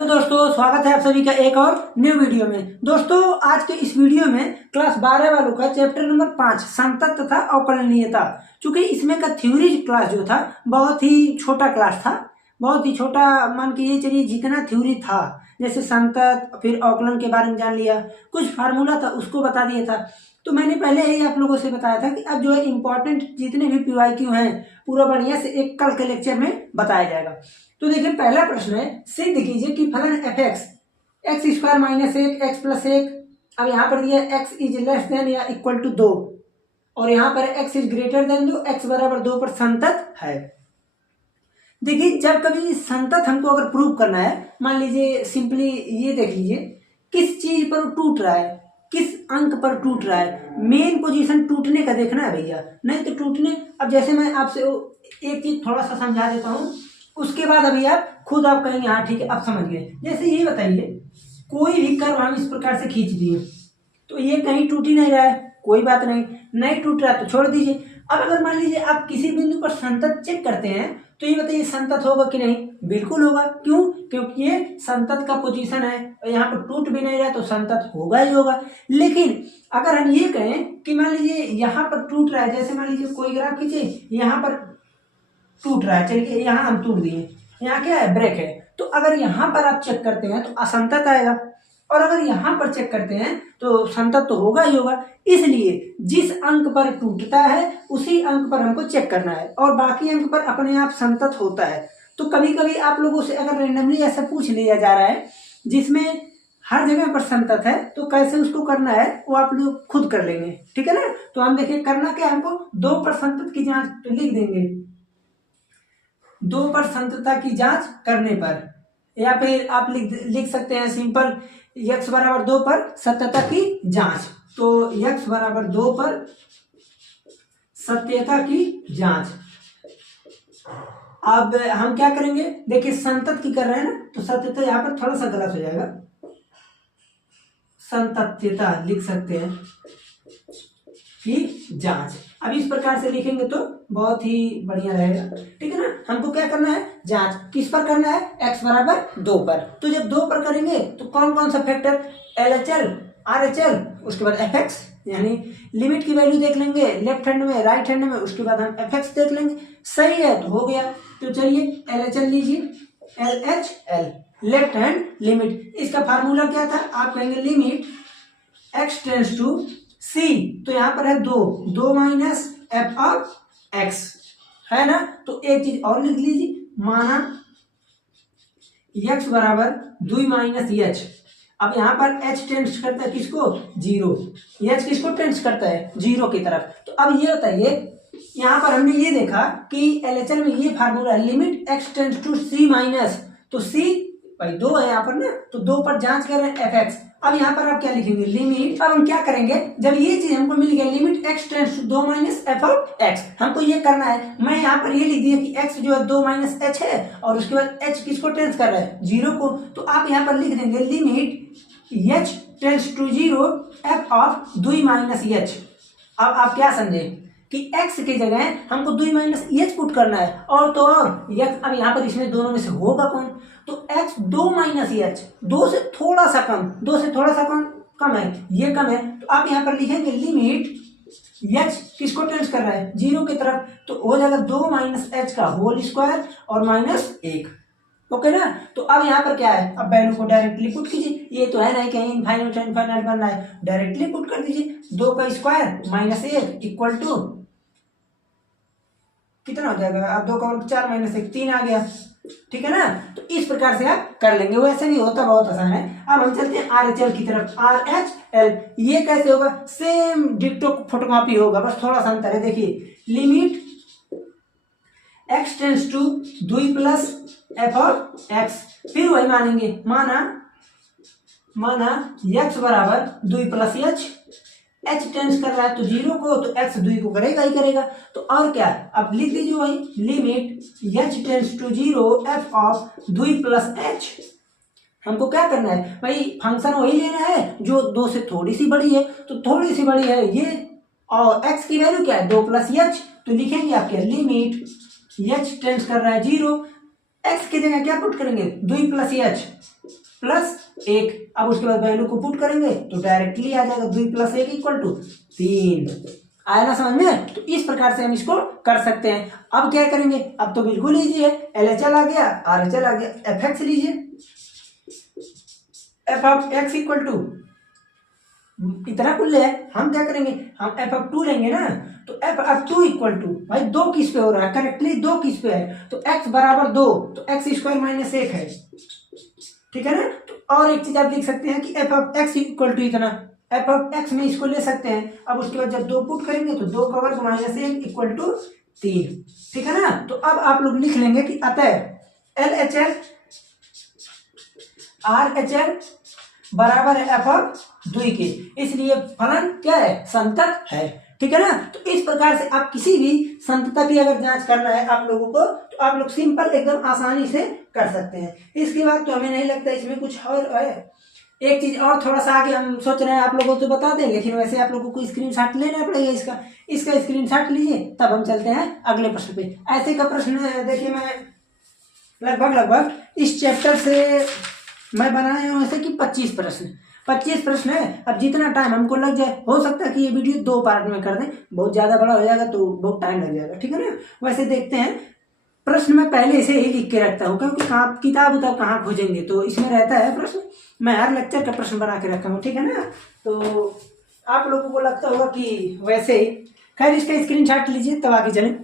तो दोस्तों स्वागत है आप सभी का एक और न्यू वीडियो में। दोस्तों आज के इस वीडियो में क्लास 12 वालों का चैप्टर नंबर 5 संतत तथा अवकलनीयता। चूंकि इसमें का थ्योरी क्लास जो था बहुत ही छोटा क्लास था, बहुत ही छोटा मान के ये चलिए जितना थ्योरी था, जैसे संतत फिर अवकलन के बारे में जान लिया, कुछ फार्मूला था उसको बता दिया था। तो मैंने पहले ही आप लोगों से बताया था कि अब जो है इंपॉर्टेंट जितने भी PYQ हैं पूरा बढ़िया से एक कल के लेक्चर में बताया जाएगा। तो देखिए पहला प्रश्न है, सिद्ध कीजिए कि फलन एफ एक्स स्क्वायर माइनस एक एक्स प्लस एक, अब यहाँ पर दिया एक्स इज लेस देन या इक्वल टू 2 और यहाँ पर x is greater than 2, x बराबर 2 पर संतत है। देखिए जब कभी संतत हमको अगर प्रूव करना है, मान लीजिए सिंपली ये देख लीजिए किस चीज पर टूट रहा है, किस अंक पर टूट रहा है, मेन पोजीशन टूटने का देखना है भैया, नहीं तो टूटने। अब जैसे मैं आपसे एक चीज थोड़ा सा समझा देता हूँ, उसके बाद अभी आप खुद आप कहेंगे हाँ ठीक है अब समझ गए। जैसे ये बताइए कोई भी कर्व हम इस प्रकार से खींच दिए तो ये कहीं टूट ही नहीं रहा है, कोई बात नहीं, नहीं टूट रहा है तो छोड़ दीजिए। अब अगर मान लीजिए आप किसी बिंदु पर संतत चेक करते हैं तो ये बताइए संतत होगा कि नहीं, बिल्कुल होगा। क्यों? क्योंकि ये संतत का पोजीशन है और यहाँ पर टूट भी नहीं रहा तो संतत होगा ही होगा। लेकिन अगर हम ये कहें कि मान लीजिए यहाँ पर टूट रहा है, जैसे मान लीजिए कोई ग्राफ खींचे यहाँ पर टूट रहा है, चलिए यहाँ हम टूट दिए, यहाँ क्या है ब्रेक है, तो अगर यहाँ पर आप चेक करते हैं तो असंतत आएगा और अगर यहाँ पर चेक करते हैं तो संतत तो होगा ही होगा। इसलिए जिस अंक पर टूटता है उसी अंक पर हमको चेक करना है और बाकी अंक पर अपने आप संतत होता है। तो कभी कभी आप लोगों से अगर रेंडमली ऐसा पूछ लिया जा रहा है जिसमें हर जगह पर संतत है तो कैसे उसको करना है वो आप लोग खुद कर लेंगे, ठीक है ना। तो हम देखिए करना क्या, हमको 2 पर संतत की जांच तो लिख देंगे, 2 पर संततता की जांच करने पर, या फिर आप लिख सकते हैं सिंपल x बराबर 2 पर सत्यता की जांच। तो x बराबर 2 पर सत्यता की जांच। अब हम क्या करेंगे, देखिए संतत की कर रहे हैं ना तो सत्यता यहाँ पर थोड़ा सा गलत हो जाएगा, संतत्यता लिख सकते हैं की जांच। अब इस प्रकार से लिखेंगे तो बहुत ही बढ़िया रहेगा, ठीक है ना। हमको क्या करना है, जांच किस पर करना है, x बराबर 2 पर। तो जब 2 पर करेंगे तो कौन कौन सा फैक्टर, LHL RHL, उसके बाद fx, यानी लिमिट की वैल्यू देख लेंगे लेफ्ट हैंड में राइट हैंड में, उसके बाद हम fx देख लेंगे, सही है तो हो गया। तो चलिए LHL लीजिए, LHL लेफ्ट हैंड लिमिट, इसका फार्मूला क्या था, आप कहेंगे limit x tends to c, तो यहाँ पर है 2 माइनस एफ ऑफ एक्स, है ना। तो एक चीज और लिख लीजिए, माना x बराबर 2 माइनस एच। अब यहाँ पर h टेंड्स करता है किसको, 0, h किसको टेंड्स करता है 0 की तरफ। तो अब ये बताइए यहाँ पर हमने ये देखा कि LHL में ये फार्मूला है limit x tends to c minus, तो c भाई 2 है यहाँ पर ना, तो 2 पर जांच कर रहे हैं fx। अब यहाँ पर आप क्या लिखेंगे, लिमिट, अब हम क्या करेंगे जब ये चीज हमको मिल गया limit x tends to 2 minus f of x, हमको ये करना है। मैं यहाँ पर ये लिख दिया कि x जो है 2 माइनस एच है और उसके बाद h किसको टेंड्स कर रहा है 0 को, तो आप यहाँ पर लिख देंगे limit h tends to 0 f of 2 minus h. अब आप क्या समझे कि x की जगह हमको 2 माइनस एच पुट करना है और तो और x, अब यहाँ पर इसमें दोनों में से होगा कौन, तो x 2 माइनस एच, 2 से थोड़ा सा कम, 2 से थोड़ा सा कम है, ये कम है, तो आप यहाँ पर लिखेंगे लिमिट h किसको टेंड्स कर रहा है 0 की तरफ, तो हो जाएगा 2 माइनस एच का होल स्क्वायर और माइनस 1, ओके ना। तो अब यहाँ पर क्या है, अब वैल्यू को डायरेक्टली पुट कीजिए, ये तो है नहीं कहीं इनफाइनाइट बनना है, डायरेक्टली पुट कर दीजिए, 2 का स्क्वायर माइनस 1 इक्वल टू कितना हो जाएगा, अब 2 का वर्ग 4 माइनस 1 3 आ गया, ठीक है ना। तो इस प्रकार से आप कर लेंगे, वैसे नहीं होता, बहुत आसान है। अब हम चलते हैं RHL की तरफ, RHL ये कैसे होगा, सेम डिक्टो फोटोकॉपी होगा, बस थोड़ा सा अंतर है। देखिए limit x tends to 2 plus f of x, फिर वही मानेंगे, माना x बराबर 2 प्लस h टेंड्स कर रहा है तो 0 को, तो x 2 को करेगा ही करेगा, तो और क्या है, अब लिख दीजिए वही limit h tends to 0 f of 2 plus h। हमको क्या करना है भाई, फंक्शन वही लेना है जो 2 से थोड़ी सी बड़ी है, तो थोड़ी सी बड़ी है ये, और x की वैल्यू क्या है 2 प्लस h, तो लिखेंगे आपके लिमिट h टेंड्स कर रहा है 0 एक्स की जगह क्या पुट करेंगे 2 प्लस एच प्लस 1। अब उसके बाद वैल्यू को पुट करेंगे तो डायरेक्टली आ जाएगा 2 प्लस 1 इक्वल टू 3। आया ना समझ में? तो इस प्रकार से हम इसको कर सकते हैं। अब क्या करेंगे, अब तो बिल्कुल ईजी है, LHL आ गया, RHL आ गया, fx लीजिए, f of x equal to इतना कुल है, हम क्या करेंगे, हम f ऑफ 2 लेंगे ना, तो f ऑफ 2 इक्वल टू भाई 2 किस पे हो रहा है, करेक्टली 2 किस पे है, तो x बराबर 2, तो x स्क्वायर माइनस 1 है, ठीक है ना। तो और एक चीज आप लिख सकते हैं कि f of x equal to इतना, f ऑफ x में इसको ले सकते हैं। अब उसके बाद जब 2 पुट करेंगे तो 2 का वर्ग माइनस 1 इक्वल टू 3, ठीक है ना। तो अब आप लोग लिख लेंगे कि अतः LHL RHL बराबर है f ऑफ 2 के, इसलिए फलन क्या है, संतत है, ठीक है ना। तो इस प्रकार से आप किसी भी संतता की अगर जांच करना है आप लोगों को, तो आप लोग सिंपल एकदम आसानी से कर सकते हैं। इसके बाद तो हमें नहीं लगता इसमें कुछ और है। एक चीज और थोड़ा सा आगे हम सोच रहे हैं आप लोगों को बता दें, लेकिन वैसे आप लोगों को स्क्रीनशॉट लेना पड़ेगा इसका स्क्रीनशॉट लीजिए, तब हम चलते हैं अगले प्रश्न पे। ऐसे का प्रश्न देखिए, मैं लगभग इस चैप्टर से मैं बनाया हूँ ऐसे कि 25 प्रश्न है। अब जितना टाइम हमको लग जाए, हो सकता है कि ये वीडियो 2 पार्ट में कर दें, बहुत ज़्यादा बड़ा हो जाएगा तो बहुत टाइम लग जाएगा, ठीक है ना। वैसे देखते हैं, प्रश्न मैं पहले से ही लिख के रखता हूँ, क्योंकि किताब उताब कहाँ खोजेंगे, तो इसमें रहता है प्रश्न, मैं हर लेक्चर का प्रश्न बना के रखा हूँ, ठीक है ना। तो आप लोगों को लगता होगा कि वैसे ही, खैर इसका स्क्रीनशॉट लीजिए तब आगे चलें।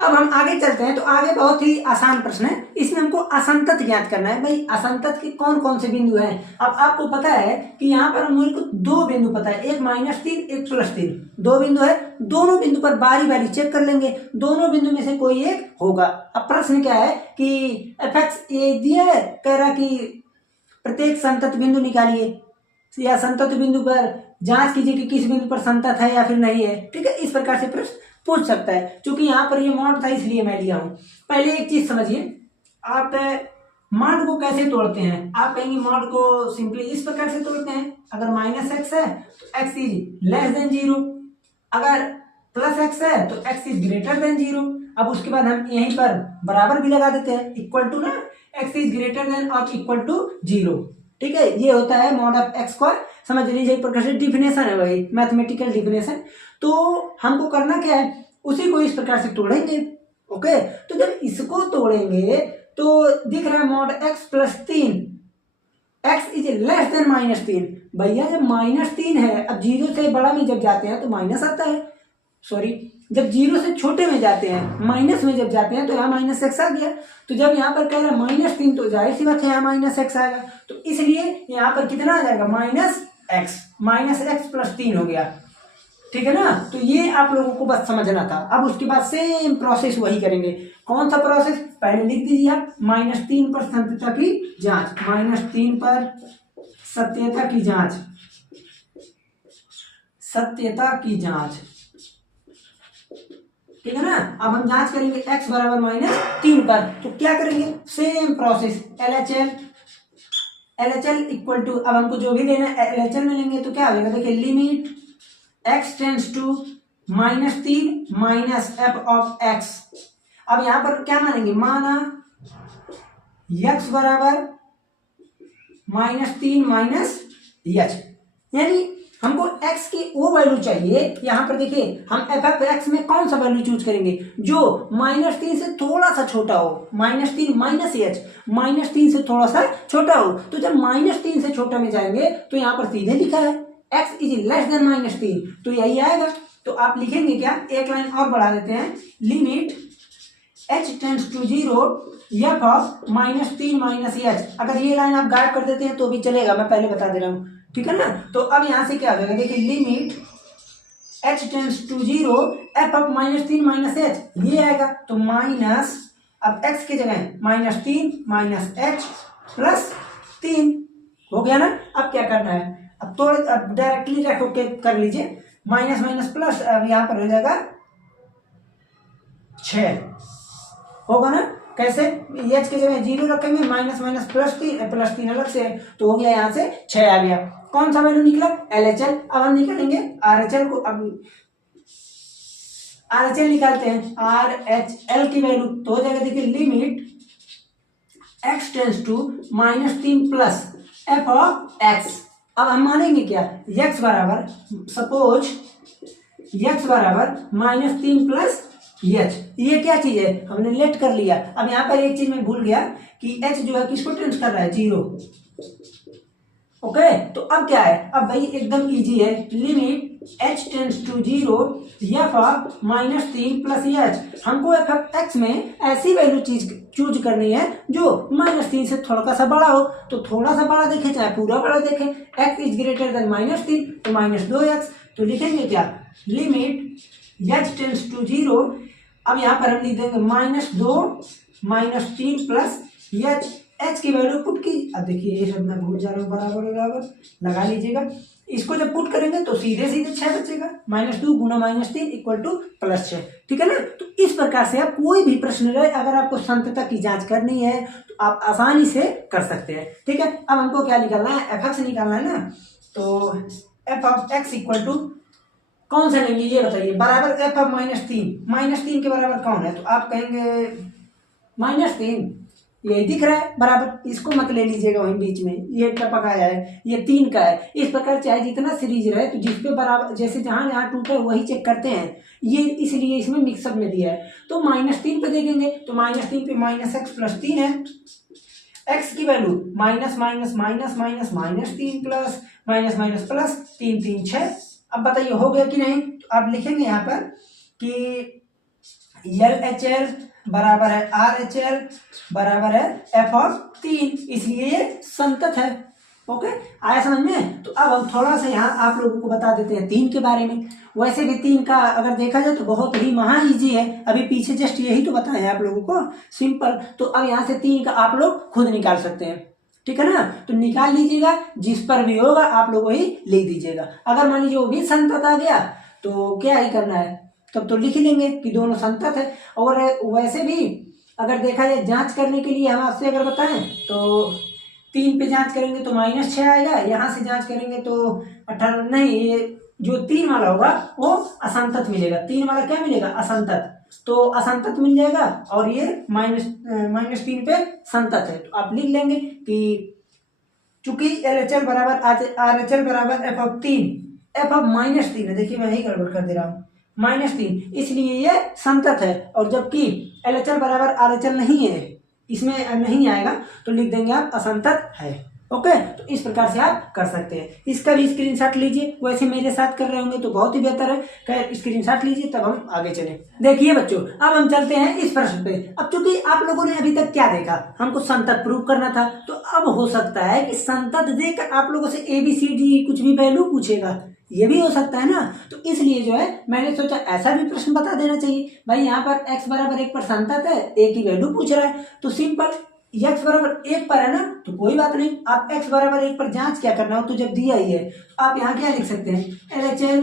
अब हम आगे चलते हैं, तो आगे बहुत ही आसान प्रश्न है, इसमें हमको असंतत ज्ञात करना है। भाई असंतत के कौन कौन से बिंदु हैं। अब आपको पता है कि यहाँ पर मुझे को 2 बिंदु पता है, एक -3 एक +3, 2 बिंदु है, दोनों बिंदु पर बारी बारी चेक कर लेंगे, दोनों बिंदु में से कोई एक होगा। अब प्रश्न क्या है कि fx ये दिया है, कह रहा कि प्रत्येक संतत बिंदु निकालिए या संतत बिंदु पर जांच कीजिए कि किस बिंदु पर संतत है या फिर नहीं है, ठीक है। इस प्रकार से प्रश्न पूछ सकता है। क्योंकि यहाँ पर ये मॉड था इसलिए मैं लिया हूँ। पहले एक चीज समझिए, आप मॉड को कैसे तोड़ते हैं। आप कहेंगे मॉड को सिंपली इस प्रकार से तोड़ते हैं, अगर -x है तो x इज लेस देन 0, अगर +x है तो x इज ग्रेटर देन 0। अब उसके बाद हम यहीं पर बराबर भी लगा देते हैं, इक्वल टू ना, x इज ग्रेटर देन और इक्वल टू 0, ठीक है। ये होता है मॉड ऑफ x स्क्वायर, समझ लीजिए एक प्रकार से डिफिनेशन है, वही मैथमेटिकल डिफिनेशन। तो हमको करना क्या है, उसी को इस प्रकार से तोड़ेंगे, ओके। तो जब इसको तोड़ेंगे तो दिख रहा है mod x + 3, x is less than -3। भैया जब -3 है, अब 0 से बड़ा में जब जाते हैं तो माइनस आता है, सॉरी जब 0 से छोटे में जाते हैं, माइनस में जब जाते हैं तो यहाँ -x आ गया। तो जब यहाँ पर कह रहा है -3 तो जाहिर सी बात है यहाँ -x आएगा, तो इसलिए यहाँ पर कितना आ जाएगा -x + 3 हो गया, ठीक है ना। तो ये आप लोगों को बस समझना था। अब उसके बाद सेम प्रोसेस वही करेंगे। कौन सा प्रोसेस, पहले लिख दीजिए आप, -3 पर सत्यता की जांच, -3 पर सत्यता की जांच, सत्यता की जांच, ठीक है ना। अब हम जांच करेंगे x बराबर -3 पर, तो क्या करेंगे, same process, LHL equal to, अब हमको जो भी देना है LHL में लेंगे तो क्या हो जाएगा, देखिए limit x tends to -3 minus f of x। अब यहां पर क्या मानेंगे, माना x बराबर -3 माइनस h, यानी हमको x की वो वैल्यू चाहिए। यहां पर देखिए हम f ऑफ x में कौन सा वैल्यू चूज करेंगे, जो -3 से थोड़ा सा छोटा हो, -3 माइनस h, -3 से थोड़ा सा छोटा हो। तो जब -3 से छोटा में जाएंगे तो यहाँ पर सीधे लिखा है x इज लेस देन -3, तो यही आएगा। तो आप लिखेंगे क्या, एक लाइन और बढ़ा देते हैं, limit h tends to 0 f of -3 minus h। अगर ये लाइन आप गायब कर देते हैं तो भी चलेगा, मैं पहले बता दे रहा हूँ, ठीक है ना। तो अब यहां से क्या हो जाएगा, देखिए limit h tends to 0 f of -3 minus h, ये आएगा। तो माइनस, अब x की जगह -3 माइनस h प्लस 3 हो गया ना। अब क्या करना है, अब थोड़े अब डायरेक्टली रखो के कर लीजिए, माइनस माइनस प्लस, अब यहाँ पर हो जाएगा 6 होगा ना। कैसे, h की जगह 0 रखेंगे, माइनस माइनस +3 अलग से, तो हो गया यहाँ से 6 आ गया। कौन सा वैल्यू निकला, LHL। अब हम निकालेंगे RHL को, अब RHL निकालते हैं, RHL की वैल्यू तो हो जाएगा, देखिए limit x tends to -3 plus f of x. अब हम मानेंगे क्या, x बराबर सपोज x बराबर -3 प्लस एच। ये क्या चीज है, हमने लेट कर लिया। अब यहाँ पर एक चीज मैं भूल गया कि h जो है किसको टेंस कर रहा है, 0। ओके, तो अब क्या है, अब भाई एकदम इजी है, limit h tends to 0 f of -3 plus h. हमको एफ ऑफ एक्स में ऐसी वैल्यू चूज करनी है जो -3 से थोड़ा सा बड़ा हो। तो थोड़ा सा बड़ा देखे चाहे पूरा बड़ा देखे, x इज ग्रेटर देन -3 तो -2x। तो लिखेंगे क्या, लिमिट h टेंस टू 0। अब यहाँ पर हम लिख देंगे -2 -3 प्लस h की वैल्यू पुट की। अब देखिए ये सब मैं भूल जा रहा हूँ, बराबर बराबर लगा लीजिएगा। इसको जब पुट करेंगे तो सीधे सीधे 6 बचेगा, -2 गुना -3 इक्वल टू +6। ठीक है ना। तो इस प्रकार से आप कोई भी प्रश्न रहे, अगर आपको संतता की जांच करनी है तो आप आसानी से कर सकते हैं। ठीक है, अब हमको क्या निकालना है, एफ से निकालना है ना। तो f of x equal to कौन सा लेंगे ये बताइए, बराबर एफ ऑफ -3 के बराबर कौन है, तो आप कहेंगे -3, यही दिख रहा है बराबर, इसको मत ले लीजिएगा वहीं बीच में, ये टपक आया है, ये 3 का है। इस प्रकार चाहे जितना सीरीज रहे तो जिस पे बराबर, जैसे जहां जहां टूटे वही चेक करते हैं, ये इसलिए इसमें मिक्सअप में दिया है। तो -3 पे देखेंगे तो -3 पे -x प्लस 3 है, x की value minus minus minus minus -3 plus minus minus plus 3 3 6। अब बताइए हो गया कि नहीं, तो आप लिखेंगे यहाँ पर कि LHL बराबर है RHL बराबर है f ऑफ 3, इसलिए ये संतत है। ओके, आया समझ में। तो अब हम थोड़ा सा यहाँ आप लोगों को बता देते हैं 3 के बारे में। वैसे भी 3 का अगर देखा जाए तो बहुत ही महा इजी है, अभी पीछे जस्ट यही तो बताया है आप लोगों को, सिंपल। तो अब यहाँ से 3 का आप लोग खुद निकाल सकते हैं। ठीक है ना, तो निकाल लीजिएगा, जिस पर भी होगा आप लोग वही लिख दीजिएगा। अगर मान लीजिए वो भी संतत आ गया तो क्या ही करना है, तब तो लिख ही लेंगे कि दोनों संतत है। और वैसे भी अगर देखा जाए जांच करने के लिए हम आपसे अगर बताएं तो 3 पे जांच करेंगे तो -6 आएगा, यहाँ से जांच करेंगे तो 18 नहीं, ये जो 3 वाला होगा वो असंतत मिलेगा, 3 वाला क्या मिलेगा, असंतत। तो असंतत मिल जाएगा और ये -3 पे संतत है। तो आप लिख लेंगे कि चूंकि LHL बराबर RHL बराबर f ऑफ 3 है, देखिए मैं यही गड़बड़ कर दे रहा हूँ, -3, इसलिए ये संतत है। और जबकि LHL बराबर RHL नहीं है, इसमें नहीं आएगा, तो लिख देंगे आप असंतत है। ओके, तो इस प्रकार से आप कर सकते हैं। इसका भी स्क्रीनशॉट लीजिए, वैसे मेरे साथ कर रहे होंगे तो बहुत ही बेहतर है, खैर स्क्रीनशॉट लीजिए तब हम आगे चलें। देखिए बच्चों, अब हम चलते हैं इस प्रश्न पे। अब चूंकि आप लोगों ने अभी तक क्या देखा, हमको संतत प्रूव करना था, तो अब हो सकता है कि संतत देकर आप लोगों से ABCD कुछ भी वैल्यू पूछेगा, ये भी हो सकता है ना। तो इसलिए जो है मैंने सोचा ऐसा भी प्रश्न बता देना चाहिए। भाई यहाँ पर x बराबर 1 पर संतत है, a की वैल्यू पूछ रहा है, तो सिंपल x बराबर 1 पर है ना, तो कोई बात नहीं, आप x बराबर 1 पर जांच क्या करना हो, तो जब दिया ही है तो आप यहाँ क्या लिख सकते हैं, LHL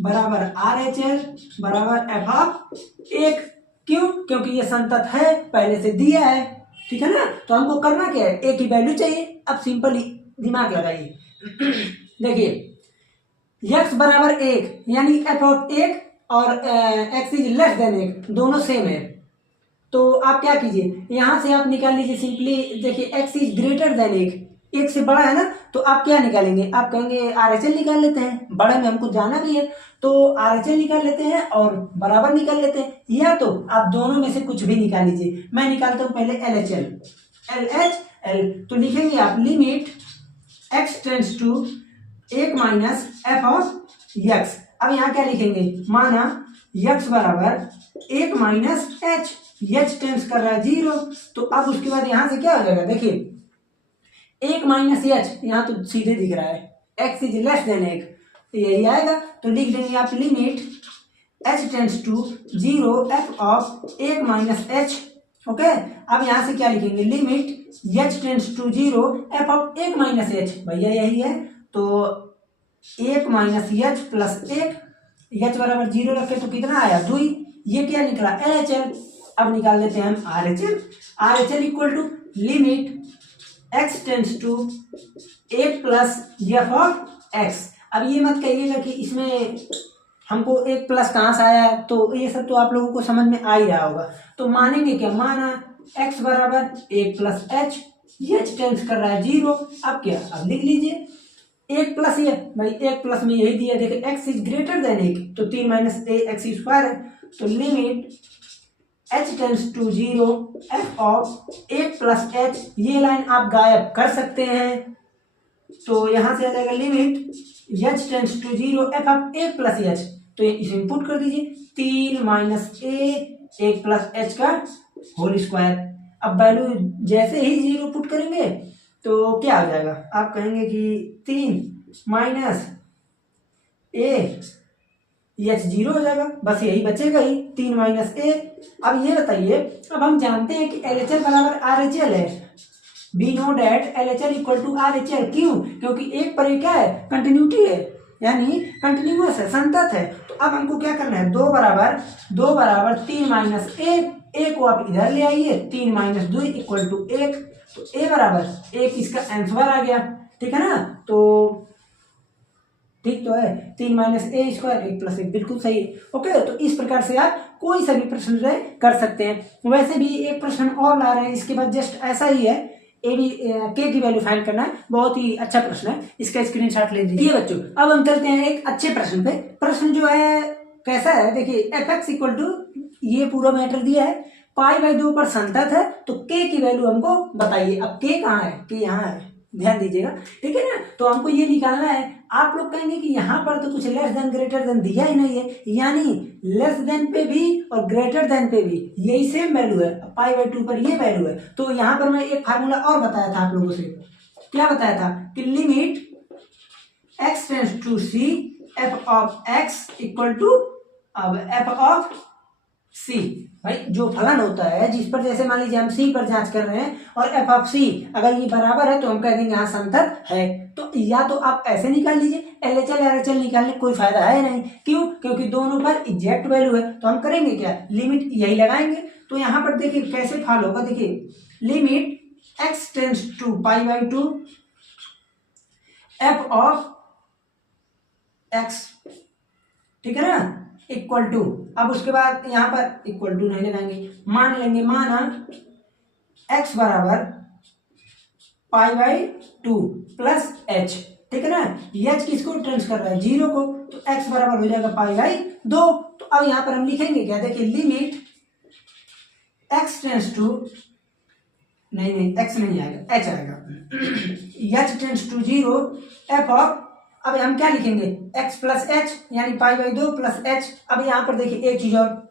बराबर RHL बराबर f ऑफ 1। क्यों, क्योंकि ये संतत है, पहले से दिया है। ठीक है ना, तो हमको करना क्या है, a की वैल्यू चाहिए। अब सिंपल दिमाग लगाइए देखिए, x बराबर 1 यानी f ऑफ 1 और x इज लेस देन 1 दोनों सेम है, तो आप क्या कीजिए, यहां से आप निकाल लीजिए सिंपली। देखिए x इज ग्रेटर देन 1 से बड़ा है ना, तो आप क्या निकालेंगे, आप कहेंगे RHL निकाल लेते हैं, बड़े में हमको जाना भी है तो RHL निकाल लेते हैं और बराबर निकाल लेते हैं, या तो आप दोनों में से कुछ भी निकाल लीजिए। मैं निकालता हूं पहले LHL, तो लिखेंगे आप limit x tends to 1 minus f of x। अब यहाँ क्या लिखेंगे, माना x बराबर 1 माइनस h टेंड्स कर रहा है 0, तो अब उसके बाद यहाँ से क्या हो जाएगा, देखिए 1 माइनस h, यहाँ तो सीधे दिख रहा है x इज लेस देन 1, तो यही आएगा। तो लिख देंगे आप limit h tends to 0 f of 1 minus h। Okay, अब यहाँ से क्या लिखेंगे, limit h tends to 0 f of 1 minus h, भैया यही है, तो 1 माइनस h प्लस 1, h बराबर 0 रखे तो कितना आया 2, ये क्या निकला LHL। अब निकाल देते हैं हम RHL equal to limit x tends to 1 plus f of x। अब ये मत कहिएगा कि इसमें हमको 1 प्लस कहाँ से आया, तो ये सब तो आप लोगों को समझ में आ ही रहा होगा। तो मानेंगे क्या, माना x बराबर 1 प्लस एच, एच टेंस कर रहा है 0। अब क्या, अब लिख लीजिए 1 प्लस ये, भाई 1 प्लस में यही दिया, देखिए x इज ग्रेटर देन 1 तो 3 माइनस ए एक्स स्क्वायर है, तो limit h tends to 0 f of 1 plus h, ये लाइन आप गायब कर सकते हैं, तो यहां से आ जाएगा limit h tends to 0 f of 1 plus h, तो इसे इनपुट कर दीजिए 3 माइनस ए 1 प्लस एच का होल स्क्वायर। अब वैल्यू जैसे ही 0 पुट करेंगे तो क्या आ जाएगा, आप कहेंगे कि 3 माइनस ए एच 0 हो जाएगा, बस यही बचेगा ही 3 माइनस ए। अब ये बताइए, अब हम जानते हैं कि LHL बराबर RHL है, we know that LHL equal to RHL, क्यों, क्योंकि एक पर क्या है, कंटिन्यूटी है, यानी कंटिन्यूअस है, संतत है। तो अब हमको क्या करना है, 2 बराबर 3 माइनस ए को आप इधर ले आइए, 3 माइनस 2 इक्वल टू 1, तो ए बराबर 1 इसका आंसर आ गया, ठीक है ना, तो ठीक तो है, 3 माइनस ए स्क्वायर 1 प्लस 1 बिल्कुल सही है। ओके, तो इस प्रकार से आप कोई सा भी प्रश्न कर सकते हैं। वैसे भी एक प्रश्न और ला रहे हैं, इसके बाद जस्ट ऐसा ही है, ए बी के की वैल्यू फाइंड करना है, बहुत ही अच्छा प्रश्न है, इसका स्क्रीनशॉट ले लीजिए। ये बच्चों, अब हम चलते हैं एक अच्छे प्रश्न पे। प्रश्न जो है कैसा है, देखिए एफ एक्स इक्वल टू, ये पूरा मैटर दिया है, पाई बाई 2 पर संतत है, तो के की वैल्यू हमको बताइए। अब के कहाँ है, के यहाँ है, ध्यान दीजिएगा, ठीक है ना, तो हमको ये निकालना है। आप लोग कहेंगे कि यहाँ पर तो कुछ लेस देन ग्रेटर देन दिया ही नहीं है, यानी लेस देन पे भी और ग्रेटर देन पे भी यही सेम वैल्यू है, पाई बाई 2 पर ये वैल्यू है। तो यहाँ पर मैं एक फार्मूला और बताया था आप लोगों से, क्या बताया था कि limit x tends to c f of x equal to, अब एफ ऑफ सी, भाई जो फलन होता है जिस पर, जैसे मान लीजिए हम सी पर जांच कर रहे हैं और एफ ऑफ सी अगर ये बराबर है तो हम कह देंगे यहाँ संतत है। तो या तो आप ऐसे निकाल लीजिए, LHL RHL निकालने कोई फायदा है नहीं, क्यों, क्योंकि दोनों पर एग्जैक्ट वैल्यू है, तो हम करेंगे क्या, लिमिट यही लगाएंगे। तो यहाँ पर देखिए कैसे फॉलो होगा, देखिए limit x tends to pi by 2 f of x, ठीक है ना, इक्वल टू, अब उसके बाद यहाँ पर इक्वल टू नहीं लगाएंगे, मान लेंगे, माना x बराबर पाई बाई 2 प्लस एच, ठीक है ना, एच किसको टेंस कर रहा है, 0 को, तो x बराबर हो जाएगा पाई बाई 2। तो अब यहाँ पर हम लिखेंगे क्या, देखिए लिमिट x टेंस टू, नहीं x नहीं आएगा, h आएगा, h tends to 0 f of, अब हम क्या लिखेंगे, x प्लस एच, यानी पाई बाई 2 प्लस एच। अब यहाँ पर देखिए एक चीज और,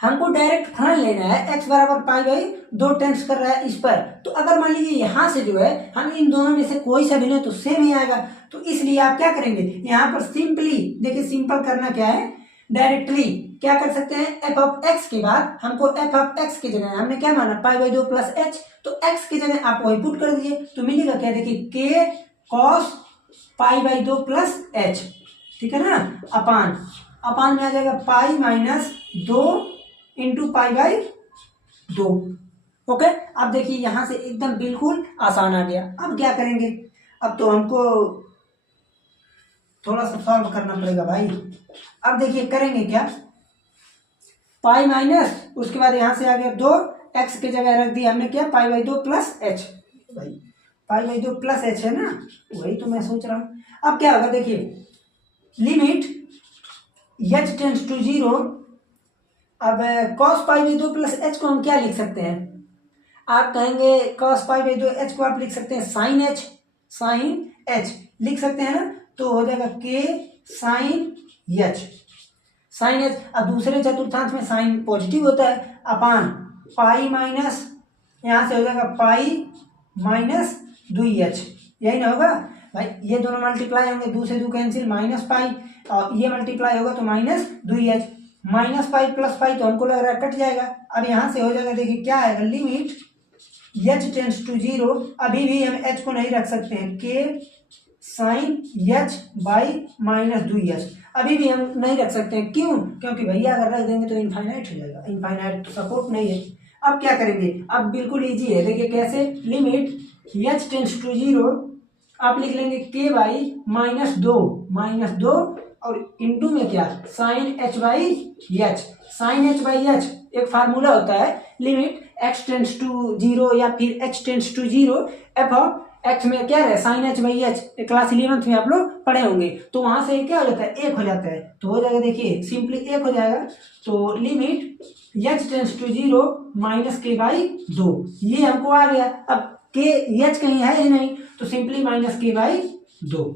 हमको डायरेक्ट फलन लेना है, x बराबर पाई बाई 2 टेंस कर रहा है इस पर, तो अगर मान लीजिए यहाँ से जो है हम इन दोनों में से कोई सा भी लें तो सेम ही आएगा। तो इसलिए आप क्या करेंगे, यहाँ पर सिंपली, देखिए सिंपल करना क्या है, डायरेक्टली क्या कर सकते हैं, एफ ऑफ एक्स के बाद हमको एफ ऑफ एक्स की जगह हमने क्या माना, पाई बाई 2 प्लस एच, तो एक्स की जगह आप वही पुट कर दीजिए, तो मिलेगा क्या, देखिए के cos pi by 2 plus H, ठीक है ना, अपान में आ जाएगा pi minus 2 into pi by 2। Okay, अब देखिए यहां से एकदम बिल्कुल आसान आ गया। अब क्या करेंगे, अब तो हमको थोड़ा सा सॉल्व करना पड़ेगा भाई। अब देखिए करेंगे क्या, पाई माइनस, उसके बाद यहां से आ गया 2, एक्स की जगह रख दिया हमने क्या, पाई बाई 2 प्लस एच, भाई पाई बाई 2 प्लस एच है ना, वही तो मैं सोच रहा हूँ। अब क्या होगा, देखिए लिमिट h टेंड्स टू 0, अब cos pi by 2 plus H को हम क्या लिख सकते हैं, आप कहेंगे cos पाई बाई 2 एच को आप लिख सकते हैं साइन एच लिख सकते हैं ना, तो हो जाएगा k साइन एच। अब दूसरे चतुर्थांश में साइन पॉजिटिव होता है, अपान पाई माइनस, यहाँ से हो जाएगा पाई माइनस 2h, यही ना होगा भाई, ये दोनों मल्टीप्लाई होंगे, 2 से 2 कैंसिल, माइनस पाई, और ये मल्टीप्लाई होगा तो minus 2h, minus pi plus pi तो हमको लग रहा है कट जाएगा। अब यहाँ से हो जाएगा, देखिए क्या आएगा, लिमिट h टेंड्स टू 0, अभी भी हम h को नहीं रख सकते हैं, k sine h by minus 2h, अभी भी हम नहीं रख सकते हैं, क्यों, क्योंकि भैया अगर रख देंगे तो इनफाइनाइट हो जाएगा, इनफाइनाइट तो सपोर्ट नहीं है। अब क्या करेंगे, अब बिल्कुल इजी है, देखिए कैसे, लिमिट h टेंड्स टू 0, आप लिख लेंगे k बाई माइनस 2 और इंटू में क्या, sine h by h, sine h by h एक फार्मूला होता है, लिमिट x टेंड्स टू 0 या फिर h tends to 0 f of x में क्या है sine h by h, class 11th में आप लोग पढ़े होंगे। तो वहां से क्या हो जाता है, एक हो जाता है, तो हो जाएगा देखिए सिंपली एक हो जाएगा। तो limit h tends to 0 minus k by 2, ये हमको आ गया। अब के एच कहीं है ही नहीं, तो सिंपली माइनस के बाई 2,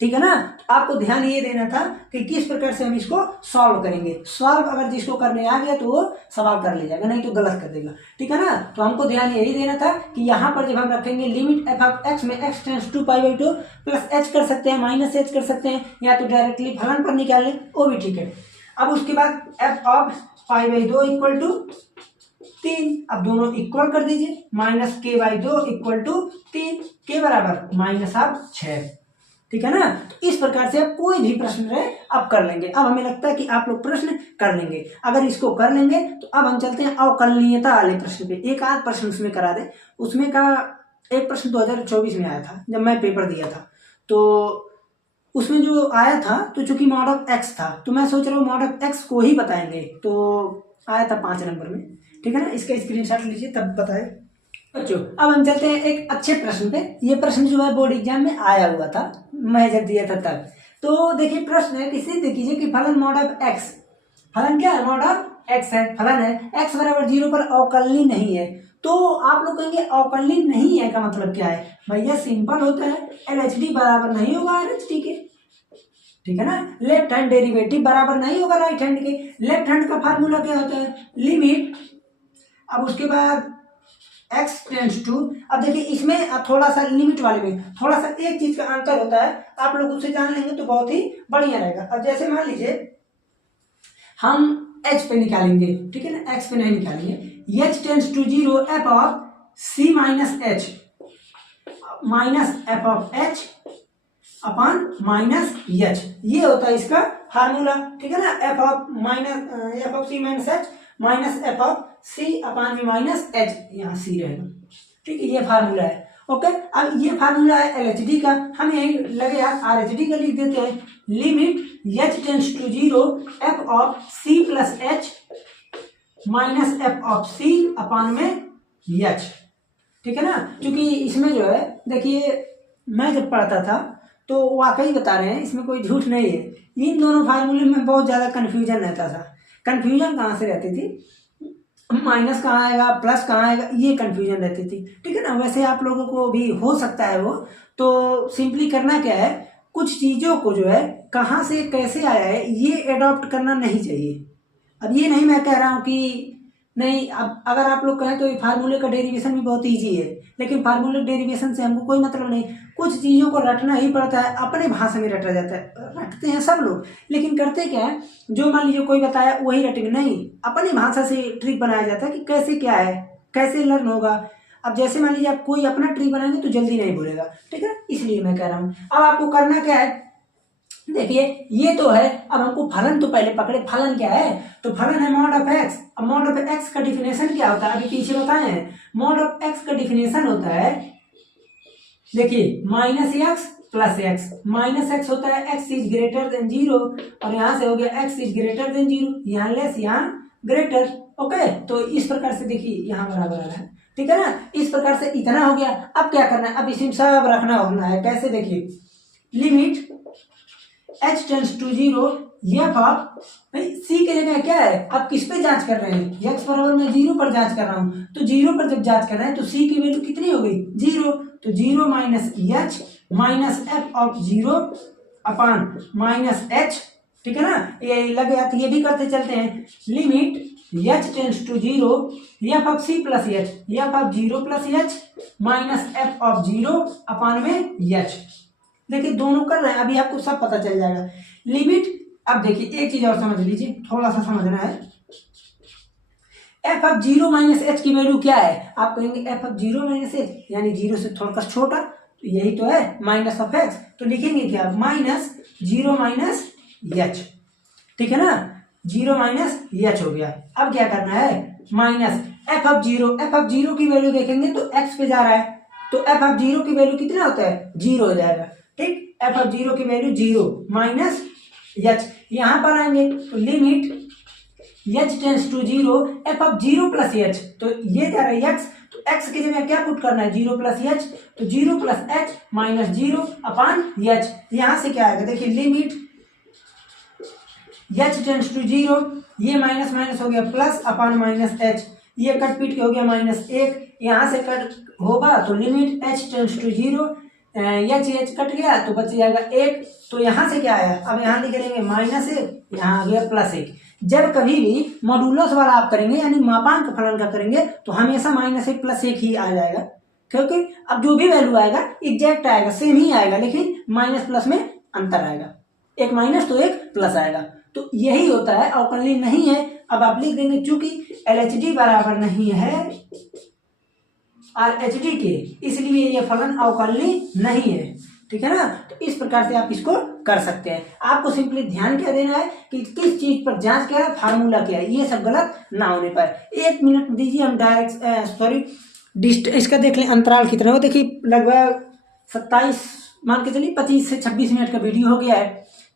ठीक है ना। आपको ध्यान ये देना था कि किस प्रकार से हम इसको सॉल्व करेंगे। सॉल्व अगर जिसको करने आ गया तो वो सवाल कर ले जाएगा, नहीं तो गलत कर देगा, ठीक है ना। तो हमको ध्यान यही देना था कि यहाँ पर जब हम रखेंगे लिमिट एफ ऑफ एक्स में x tends to pi by 2 plus h कर सकते हैं, माइनस एच कर सकते हैं, या तो डायरेक्टली फलन पर निकाल लें, वो भी ठीक है। अब उसके बाद f of pi by 2 equal to 3, अब दोनों इक्वल कर दीजिए, minus k by 2 equal to 3, के बराबर माइनस आप 6, ठीक है ना। तो इस प्रकार से आप कोई भी प्रश्न रहे आप कर लेंगे। अब हमें लगता है कि आप लोग प्रश्न कर लेंगे। अगर इसको कर लेंगे तो अब हम चलते हैं अवकलनीयता वाले प्रश्न पे। एक आध प्रश्न उसमें करा दें। उसमें का एक प्रश्न 2024 में आया था जब मैं पेपर दिया था, तो उसमें जो आया था, तो चूंकि मॉड ऑफ एक्स था तो मैं सोच रहा हूँ मॉड ऑफ एक्स को ही बताएंगे, तो आया था 5 नंबर में, ठीक है ना। इसका स्क्रीनशॉट लीजिए तब बताए बच्चों। अब हम चलते हैं एक अच्छे प्रश्न पे। ये प्रश्न जो है बोर्ड एग्जाम में आया हुआ था, मैं जब दिया था तब। तो देखिए प्रश्न है कि सिद्ध कीजिए कि फलन मॉड ऑफ एक्स, फलन क्या है, मॉड ऑफ एक्स है, फलन है एक्स बराबर 0 पर अवकलनीय नहीं है। तो आप लोग कहेंगे अवकलनीय नहीं है का मतलब क्या है, भैया सिंपल होता है, LHD बराबर नहीं होगा RHD के, ठीक है ना। लेफ्ट हैंड डेरिवेटिव बराबर नहीं होगा राइट हैंड के। लेफ्ट हैंड का फार्मूला क्या होता है, लिमिट, अब उसके बाद x टेंड्स टू, अब देखिए इसमें थोड़ा सा लिमिट वाले में थोड़ा सा एक चीज का अंतर होता है, आप लोग उससे जान लेंगे तो बहुत ही बढ़िया रहेगा। अब जैसे मान लीजिए हम h पे निकालेंगे, ठीक है ना, x पे नहीं निकालेंगे। h tends to 0 f of c minus h, minus f of h upon minus h, ये होता है इसका फार्मूला, ठीक है ना। F of minus f of c minus h minus f of c upon में माइनस एच, यहाँ c रहेगा, ठीक है, ये फार्मूला है। ओके, अब ये फार्मूला है LHD का, हम यही लगे यार RHD का लिख देते हैं। Limit h tends to 0 f of c plus h minus f of c upon में एच, ठीक है ना। क्योंकि इसमें जो है देखिए मैं जब पढ़ता था तो वाकई बता रहे हैं, इसमें कोई झूठ नहीं है। इन दोनों फार्मूले में बहुत ज़्यादा कन्फ्यूजन रहता था। कन्फ्यूजन कहाँ से रहती थी, माइनस कहाँ आएगा प्लस कहाँ आएगा, ये कन्फ्यूजन रहती थी, ठीक है ना। वैसे आप लोगों को भी हो सकता है वो, तो सिंपली करना क्या है, कुछ चीज़ों को जो है कहाँ से कैसे आया है ये अडॉप्ट करना नहीं चाहिए। अब ये नहीं मैं कह रहा हूँ कि नहीं, अब अगर आप लोग कहें तो ये फार्मूले का डेरिवेशन भी बहुत ईजी है, लेकिन फार्मूले डेरिवेशन से हमको कोई मतलब नहीं। कुछ चीज़ों को रटना ही पड़ता है, अपने भाषा में रटा जाता है, रटते हैं सब लोग, लेकिन करते क्या है, जो मान लीजिए कोई बताया वही रटेंगे नहीं, अपनी भाषा से ट्रिक बनाया जाता है कि कैसे क्या है, कैसे लर्न होगा। अब जैसे मान लीजिए आप कोई अपना ट्रिक बनाएंगे तो जल्दी नहीं बोलेगा, ठीक है, इसलिए मैं कह रहा हूँ। अब आपको करना क्या है, देखिए ये तो है, अब हमको फलन तो पहले पकड़े, फलन क्या है, तो फलन है मॉड ऑफ एक्स। अब मॉड ऑफ एक्स का डिफिनेशन क्या होता है, अभी पीछे बताए हैं। मॉड ऑफ एक्स का डिफिनेशन होता है, देखिए minus x plus x, minus x होता है एक्स इज ग्रेटर देन 0, और यहाँ से हो गया एक्स इज ग्रेटर देन 0, यहाँ लेस यहाँ ग्रेटर। ओके, तो इस प्रकार से देखिए यहाँ बराबर आ रहा है, ठीक है ना। इस प्रकार से इतना हो गया। अब क्या करना है, अब इसमें सब रखना होना है, कैसे, देखिए limit h tends to 0 f of c की जगह क्या है, आप किस पे जांच कर रहे हैं, x बराबर मैं 0 पर जांच कर रहा हूँ, तो 0 पर जब जांच कर रहे हैं तो c की वैल्यू कितनी हो गई, 0, तो 0 minus h minus f of 0 upon minus H, ठीक है ना। ये लग गया, तो ये भी करते चलते हैं। Limit h tends to 0 f of c plus h, f of 0 plus h minus f of 0 upon में एच। देखिए दोनों कर रहे हैं, अभी आपको सब पता चल जाएगा। लिमिट, अब देखिए एक चीज और समझ लीजिए, थोड़ा सा समझना है। एफ ऑफ 0 माइनस एच की वैल्यू क्या है, आप कहेंगे एफ ऑफ 0 माइनस एच यानी 0 से थोड़ा सा छोटा, तो यही तो है माइनस ऑफ एक्स, तो लिखेंगे क्या, माइनस 0 माइनस एच, ठीक है ना, 0 माइनस एच हो गया। अब क्या करना है, माइनस एफ ऑफ 0 की वैल्यू देखेंगे तो एक्स पे जा रहा है, तो एफ ऑफ 0 की वैल्यू कितना होता है, 0 हो जाएगा, ठीक। एफ ऑफ 0 की वैल्यू 0 माइनस एच, यहां पर आएंगे तो limit h tends to zero, f of zero plus h, तो ये जा रहा है एक्स, तो एक्स की जगह क्या पुट करना है, जीरो प्लस एच, तो zero plus h minus zero upon h. यहाँ से क्या आएगा, देखिए limit h tends to zero, ये माइनस माइनस हो गया प्लस अपॉन माइनस एच, ये कट पीट के हो गया माइनस एक, यहाँ से कट होगा तो limit h tends to zero, h h cut गया तो बच जाएगा एक, तो यहाँ से क्या आया, अब यहाँ लिख लेंगे माइनस एक, यहाँ आ गया प्लस एक। जब कभी भी मॉडुलस वाला आप करेंगे यानी मापांक फलन का करेंगे तो हमेशा माइनस एक प्लस एक ही आ जाएगा, क्योंकि अब जो भी वैल्यू आएगा एग्जैक्ट आएगा, सेम ही आएगा, लेकिन माइनस प्लस में अंतर आएगा, एक माइनस तो एक प्लस आएगा, तो यही होता है। अवकलनीय नहीं है, अब आप लिख देंगे चूंकि LHD बराबर नहीं है RH के, इसलिए ये फलन अवकलनीय नहीं है, ठीक है ना। तो इस प्रकार से आप इसको कर सकते हैं। आपको सिंपली ध्यान क्या देना है कि किस चीज पर जांच क्या है, फार्मूला क्या है, ये सब गलत ना होने पर। एक मिनट दीजिए, हम डायरेक्ट इसका देख लें अंतराल कितना हो, देखिए लगभग 27 मान के चलिए 25 से 26 मिनट का वीडियो हो गया है,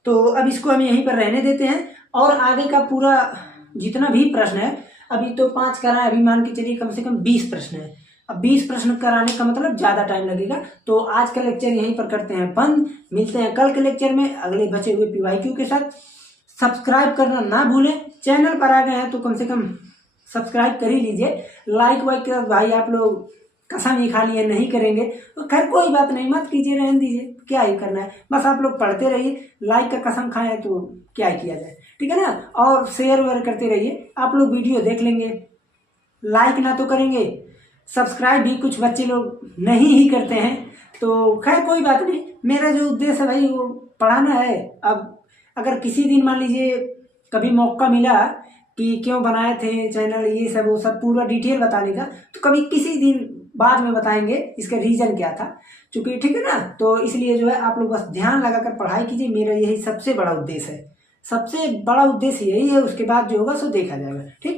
तो अब इसको हम यहीं पर रहने देते हैं और आगे का पूरा जितना भी प्रश्न है, अभी तो 5 कराए, अभी मान के चलिए कम से कम 20 प्रश्न है। अब 20 प्रश्न कराने का मतलब ज़्यादा टाइम लगेगा, तो आज का लेक्चर यहीं पर करते हैं बंद। मिलते हैं कल के लेक्चर में अगले बचे हुए PYQ के साथ। सब्सक्राइब करना ना भूलें, चैनल पर आ गए हैं तो कम से कम सब्सक्राइब कर ही लीजिए। लाइक वाइक का भाई आप लोग कसम ही खा लिए नहीं करेंगे तो खैर कोई बात नहीं, मत कीजिए, रहने दीजिए, क्या ही करना है, बस आप लोग पढ़ते रहिए। लाइक का कसम खाएं तो क्या ही किया जाए, ठीक है ना। और शेयर वेयर करते रहिए, आप लोग वीडियो देख लेंगे, लाइक ना तो करेंगे, सब्सक्राइब भी कुछ बच्चे लोग नहीं ही करते हैं, तो खैर कोई बात नहीं। मेरा जो उद्देश्य है भाई वो पढ़ाना है। अब अगर किसी दिन मान लीजिए कभी मौका मिला कि क्यों बनाए थे चैनल, ये सब वो सब पूरा डिटेल बताने का, तो कभी किसी दिन बाद में बताएंगे इसका रीजन क्या था, चूंकि ठीक है ना। तो इसलिए जो है आप लोग बस ध्यान लगाकर पढ़ाई कीजिए, मेरा यही सबसे बड़ा उद्देश्य है, सबसे बड़ा उद्देश्य यही है। उसके बाद जो होगा सो देखा जाएगा, ठीक।